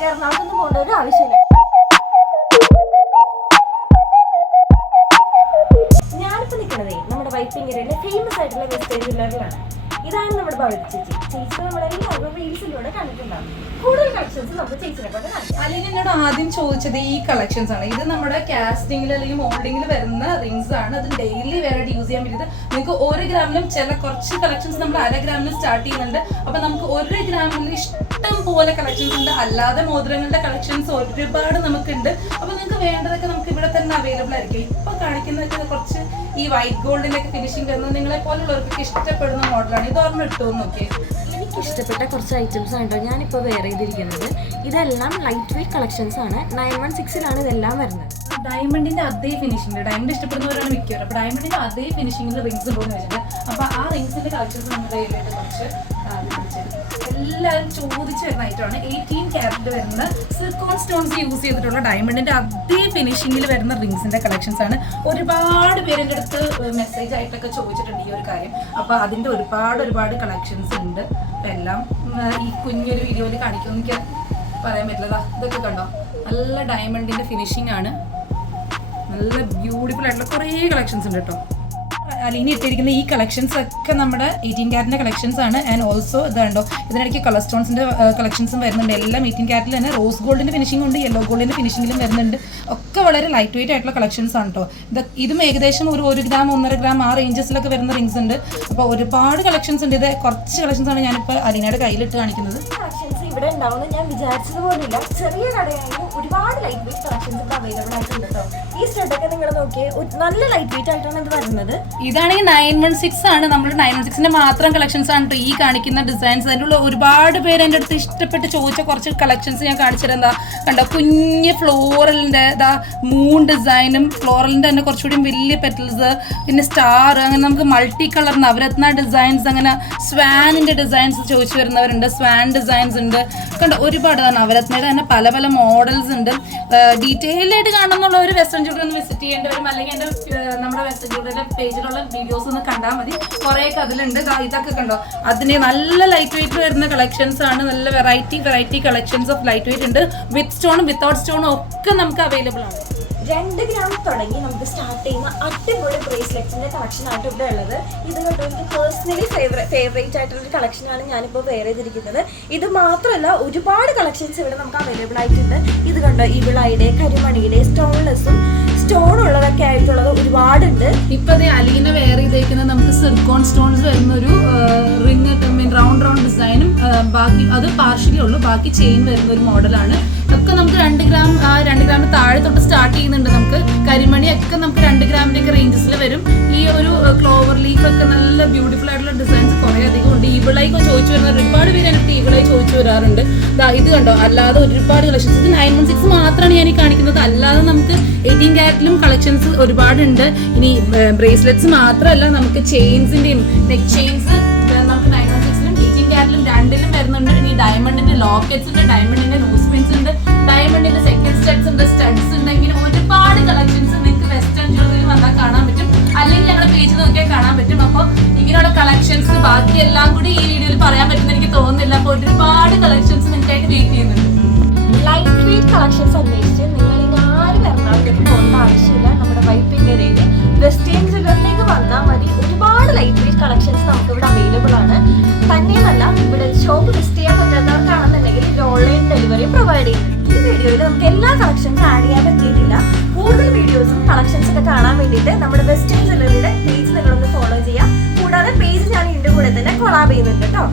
നമുക്ക് എറണാകുളത്ത് പോകേണ്ട ഒരു ആവശ്യമില്ല. ഞാനിപ്പോൾ നിൽക്കുന്നതേ നമ്മുടെ വൈപ്പിങ്ങരയിലെ ഫേമസ് ആയിട്ടുള്ള വെസ്റ്റേൺ ജ്വല്ലറിലാണ്. ഇതാണ് നമ്മുടെ ഭവതി ചേച്ചി. ചേച്ചി നമ്മുടെ എല്ലാവരും റീൽസിലൂടെ കണ്ടിട്ടുണ്ടാകും. കൂടുതൽ കളക്ഷൻസ് നമുക്ക് ചേച്ചിനെ കൊണ്ട് കാണിക്കാം. അല്ലെങ്കിൽ എന്നോട് ആദ്യം ചോദിച്ചത് ഈ കളക്ഷൻസ് ആണ്. ഇത് നമ്മുടെ കാസ്റ്റിംഗിൽ അല്ലെങ്കിൽ മോൾഡിംഗിൽ വരുന്ന റിങ്സ് ആണ്. അത് ഡെയിലി വേറായിട്ട് യൂസ് ചെയ്യാൻ പറ്റുന്നത്. നിങ്ങൾക്ക് 1 ഗ്രാമിലും കുറച്ച് കളക്ഷൻസ് നമ്മൾ 1/2 ഗ്രാമിൽ സ്റ്റാർട്ട് ചെയ്യുന്നുണ്ട്. അപ്പൊ നമുക്ക് 1 ഗ്രാമിൽ ഇഷ്ടം പോലെ കളക്ഷൻസ് ഉണ്ട്. അല്ലാതെ മോതിരങ്ങളുടെ കളക്ഷൻസ് ഒരുപാട് നമുക്കുണ്ട്. അപ്പൊ നിങ്ങൾക്ക് വേണ്ടതൊക്കെ നമുക്ക് ഇവിടെ തന്നെ അവൈലബിൾ ആയിരിക്കും. ഇപ്പൊ കാണിക്കുന്നതൊക്കെ കുറച്ച് ഈ വൈറ്റ് ഗോൾഡിന്റെ ഒക്കെ ഫിനിഷിംഗ് വരുന്നത് നിങ്ങളെ പോലുള്ളവർക്ക് ഇഷ്ടപ്പെടുന്ന മോഡലാണ്. ഇത് ഓർമ്മ ഇട്ടു നോക്കിയേ. എനിക്ക് ഇഷ്ടപ്പെട്ട കുറച്ച് ഐറ്റംസ് ആണോ ഞാനിപ്പോൾ വെയർ ചെയ്തിരിക്കുന്നത്. ഇതെല്ലാം ലൈറ്റ് വെയ്റ്റ് കളക്ഷൻസ് ആണ്. 916 ഇതെല്ലാം വരുന്നത്. ഡയമണ്ടിന്റെ അതേ ഫിനിഷിംഗ്, ഡയമണ്ട് ഇഷ്ടപ്പെടുന്നവരാണ് മിക്കവരും. അപ്പൊ ഡയമണ്ടിന്റെ അതേ ഫിനിഷിംഗിൽ റിങ്സ് ഉണ്ടോന്ന് വെച്ചിട്ടുണ്ട്. അപ്പൊ ആ റിങ്സിന്റെ കളക്ഷൻസ് നമ്മുടെ കയ്യിലായിട്ട് കുറച്ച് എല്ലാവരും ചോദിച്ചു വരുന്ന ഐറ്റമാണ്. 18 ക്യാരറ്റ് വരുന്ന സിലിക്കോൺ സ്റ്റോൺസ് യൂസ് ചെയ്തിട്ടുള്ള ഡയമണ്ടിന്റെ അതേ ഫിനിഷിംഗിൽ വരുന്ന റിങ്സിന്റെ കളക്ഷൻസ് ആണ്. ഒരുപാട് പേര് എൻ്റെ അടുത്ത് മെസ്സേജ് ആയിട്ടൊക്കെ ചോദിച്ചിട്ടുണ്ട് ഈ ഒരു കാര്യം. അപ്പൊ അതിന്റെ ഒരുപാട് കളക്ഷൻസ് ഉണ്ട്. അപ്പൊ എല്ലാം ഈ കുഞ്ഞൊരു വീഡിയോയിൽ കാണിക്കുമെന്ന് എനിക്ക് പറയാൻ പറ്റില്ല. ഇതൊക്കെ കണ്ടോ, നല്ല ഡയമണ്ടിന്റെ ഫിനിഷിംഗ് ആണ്. നല്ല ബ്യൂട്ടിഫുൾ ആയിട്ടുള്ള കുറേ കളക്ഷൻസ് ഉണ്ട് കേട്ടോ. അലീനി ഇട്ടിരിക്കുന്ന ഈ കളക്ഷൻസ് ഒക്കെ നമ്മുടെ 18 ക്യാരറ്റിൻ്റെ കളക്ഷൻസ് ആണ്. ആൻഡ് ഓൾസോ ഇതുണ്ടോ, ഇതിനിടയ്ക്ക് കളർ സ്റ്റോൺസിൻ്റെ കളക്ഷൻസും വരുന്നുണ്ട്. എല്ലാം 18 ക്യാരറ്റിൽ തന്നെ റോസ് ഗോൾഡിൻ്റെ ഫിനിഷിംഗ് ഉണ്ട്, യെല്ലോ ഗോൾഡിൻ്റെ ഫിനിഷിംഗിലും വരുന്നുണ്ട്. ഒക്കെ വളരെ ലൈറ്റ് വെയിറ്റ് ആയിട്ടുള്ള കളക്ഷൻസ് ആണ് കേട്ടോ. ഇതും ഏകദേശം 1 ഗ്രാം 1.5 ഗ്രാം ആ റേഞ്ചസിലൊക്കെ വരുന്ന റിങ്സ് ഉണ്ട്. അപ്പോൾ ഒരുപാട് കളക്ഷൻസ് ഉണ്ട്. ഇത് കുറച്ച് കളക്ഷൻസ് ആണ് ഞാനിപ്പോൾ അലീനയുടെ കയ്യിലിട്ട് കാണിക്കുന്നത്. കളക്ഷൻസ് ഇവിടെ ഉണ്ടാവുമെന്ന് ഞാൻ വിചാരിച്ചത് പോലില്ല. ചെറിയ കടയാണെങ്കിൽ ഒരുപാട് ലൈറ്റ് വെയിറ്റ് കളക്ഷൻസ് ഇവിടെ അവൈലബിൾ ആയിട്ടുണ്ട് കേട്ടോ. ഈ സ്റ്റഡൊക്കെ നിങ്ങൾ നോക്കിയേ, നല്ല ലൈറ്റ് വെയിറ്റ് ആയിട്ടാണ് ഇത് വരുന്നത്. ഇതാണെങ്കിൽ 916 ആണ്. നമ്മുടെ 916ന്റെ മാത്രം കളക്ഷൻസ് ആണ് ഈ കാണിക്കുന്ന ഡിസൈൻസ്. അതിൻ്റെ ഉള്ള ഒരുപാട് പേര് എൻ്റെ അടുത്ത് ഇഷ്ടപ്പെട്ട് ചോദിച്ച കുറച്ച് കളക്ഷൻസ് ഞാൻ കാണിച്ചത്. എന്താ കണ്ടോ, കുഞ്ഞ് ഫ്ലോറലിൻ്റെ മൂൺ ഡിസൈനും ഫ്ലോറലിൻ്റെ തന്നെ കുറച്ചുകൂടി വലിയ പെറ്റൽസ്, പിന്നെ സ്റ്റാർ, അങ്ങനെ നമുക്ക് മൾട്ടി കളർ നവരത്ന ഡിസൈൻസ്, അങ്ങനെ സ്വാനിൻ്റെ ഡിസൈൻസ് ചോദിച്ചു വരുന്നവരുണ്ട്. സ്വാൻ ഡിസൈൻസ് ഉണ്ട് കണ്ടോ, ഒരുപാട് നവരത്നയുടെ തന്നെ പല മോഡൽസ് ഉണ്ട്. ഡീറ്റെയിൽ ആയിട്ട് കാണുന്നുള്ളവർ വെസ്റ്റേൺ ജ്വല്ലറി ഒന്ന് വിസിറ്റ് ചെയ്യേണ്ടി വരും. അല്ലെങ്കിൽ എൻ്റെ നമ്മുടെ വെസ്റ്റേൺ ജ്വല്ലറിയുടെ പേജിലുള്ള വീഡിയോസ് ഒന്ന് കണ്ടാൽ മതി. കുറേയൊക്കെ അതിലുണ്ട്. ഇതൊക്കെ കണ്ടോ, അതിന് നല്ല ലൈറ്റ് വെയിറ്റ് വരുന്ന കളക്ഷൻസ് ആണ്. നല്ല variety collections of light weight ഉണ്ട്. വിത്ത് സ്റ്റോണും വിത്തൗട്ട് സ്റ്റോണും ഒക്കെ നമുക്ക് അവൈലബിൾ ആണ്. 2 ഗ്രാം തുടങ്ങി നമുക്ക് സ്റ്റാർട്ട് ചെയ്യുന്ന അടിപൊളി ബ്രേസ്ലെറ്റ്സിന്റെ കളക്ഷൻ ആയിട്ട് ഇവിടെ ഉള്ളത്. ഇത് കണ്ടോ, എനിക്ക് പേഴ്സണലി ഫേവറേറ്റ് ആയിട്ടുള്ളൊരു കളക്ഷനാണ് ഞാനിപ്പോൾ വെയർ ചെയ്തിരിക്കുന്നത്. ഇത് മാത്രമല്ല, ഒരുപാട് കളക്ഷൻസ് ഇവിടെ നമുക്ക് അവൈലബിൾ ആയിട്ടുണ്ട്. ഇത് കണ്ടോ, ഇവിളയുടെ കരിമണിയുടെ സ്റ്റോൺലെസ്സും സ്റ്റോൺ ഉള്ളതൊക്കെ ആയിട്ടുള്ളത് ഒരുപാടുണ്ട്. ഇപ്പൊ അലീന വെയർ ചെയ്തേക്കുന്നത് നമുക്ക് സിർക്കോൺ സ്റ്റോൺസ് വരുന്ന ഒരു റിംഗ്, റൗണ്ട് ഡിസൈനും ബാക്കി അത് പാർഷ്യലി ഉള്ളൂ, ബാക്കി ചെയിൻ വരുന്ന ഒരു മോഡലാണ്. ഒക്കെ നമുക്ക് 2 ഗ്രാം താഴെ തൊട്ട് സ്റ്റാർട്ട് ചെയ്യുന്നുണ്ട്. നമുക്ക് കരിമണിയൊക്കെ നമുക്ക് 2 ഗ്രാമിൻ്റെയൊക്കെ റേഞ്ചസിൽ വരും. ഈ ഒരു ക്ലോവർ ലീഫ് ഒക്കെ നല്ല ബ്യൂട്ടിഫുൾ ആയിട്ടുള്ള ഡിസൈൻസ് കുറേ അധികം ഉണ്ട്. ഈവിളായിക്കോ ചോദിച്ചു വരുന്നത് ഒരുപാട് പേര് എനിക്ക് ഈവിളായി ചോദിച്ചു വരാറുണ്ട്. ഇത് കണ്ടോ, അല്ലാതെ ഒരുപാട് കളക്ഷൻസ്. ഇത് 916 മാത്രമാണ് ഞാൻ ഈ കാണിക്കുന്നത്. അല്ലാതെ നമുക്ക് 18 ക്യാരറ്റിലും കളക്ഷൻസ് ഒരുപാടുണ്ട്. ഇനി ബ്രേസ്ലെറ്റ്സ് മാത്രമല്ല, നമുക്ക് ചെയിൻസിൻ്റെയും നെക്ക് ചെയിൻസ് നമുക്ക് 916ലും 18 ക്യാരറ്റിലും രണ്ടിലും വരുന്നുണ്ട്. ഇനി ഡയമണ്ടിന്റെ ലോക്കറ്റ്സ് ഉണ്ട്, ഡയമണ്ടിന്റെ നോസ് പിൻസ് ഉണ്ട്, ഡയമണ്ടിന്റെ സെക്കൻഡ് സ്റ്റഡ്സ് ഉണ്ട്, സ്റ്റഡ്സ് ഉണ്ട്. ഇങ്ങനെ ഒരുപാട് കളക്ഷൻസ് നിങ്ങൾക്ക് വെസ്റ്റേൺ ജ്വല്ലറിയിൽ വന്നാൽ കാണാൻ പറ്റും. അല്ലെങ്കിൽ ഞങ്ങളുടെ പേജിൽ നോക്കിയാൽ കാണാൻ പറ്റും. അപ്പോൾ ഇങ്ങനെയുള്ള കളക്ഷൻസ് ബാക്കി എല്ലാം കൂടി ഈ വീഡിയോയിൽ പറയാൻ പറ്റുമെന്ന് എനിക്ക് തോന്നുന്നില്ല. അപ്പോൾ ഒരുപാട് കളക്ഷൻസ് നിങ്ങൾക്കായിട്ട് വെയിറ്റ് ചെയ്യുന്നുണ്ട്. ലൈറ്റ് വെയിറ്റ് കളക്ഷൻസ് അന്വേഷിച്ച് നിങ്ങൾ ഇനി ആരും എറണാകുളത്തേക്ക് പോകേണ്ട ആവശ്യമില്ല. നമ്മുടെ വൈപ്പിങ്ങരയിൽ വെസ്റ്റേൺ ജ്വല്ലറിലേക്ക് വന്നാൽ മതി. ഒരുപാട് ലൈറ്റ് വെയിറ്റ് കളക്ഷൻസ് നമുക്ക് ഇവിടെ അവൈലബിൾ ആണ്. തന്നെയുമല്ല, ഇവിടെ ഷോപ്പ് വിസിറ്റ് ചെയ്യാൻ പറ്റാത്തവർക്കാണെന്നുണ്ടെങ്കിൽ ഇത് ഓൺലൈൻ ഡെലിവറി പ്രൊവൈഡ് ചെയ്യുന്നുണ്ട്. ഈ വീഡിയോയിൽ നമുക്ക് എല്ലാ കളക്ഷൻസും ആഡ് ചെയ്യാൻ പറ്റിയിട്ടില്ല. കൂടുതൽ വീഡിയോസും കളക്ഷൻസ് ഒക്കെ കാണാൻ വേണ്ടിയിട്ട് നമ്മുടെ വെസ്റ്റേൺ ജ്വല്ലറിയുടെ പേജ് നിങ്ങളൊന്ന് ഫോളോ ചെയ്യാം. കൂടാതെ പേജ് ഞാൻ ഇതിൻ്റെ കൂടെ തന്നെ കൊളാബ് ചെയ്യുന്നുണ്ട് കേട്ടോ.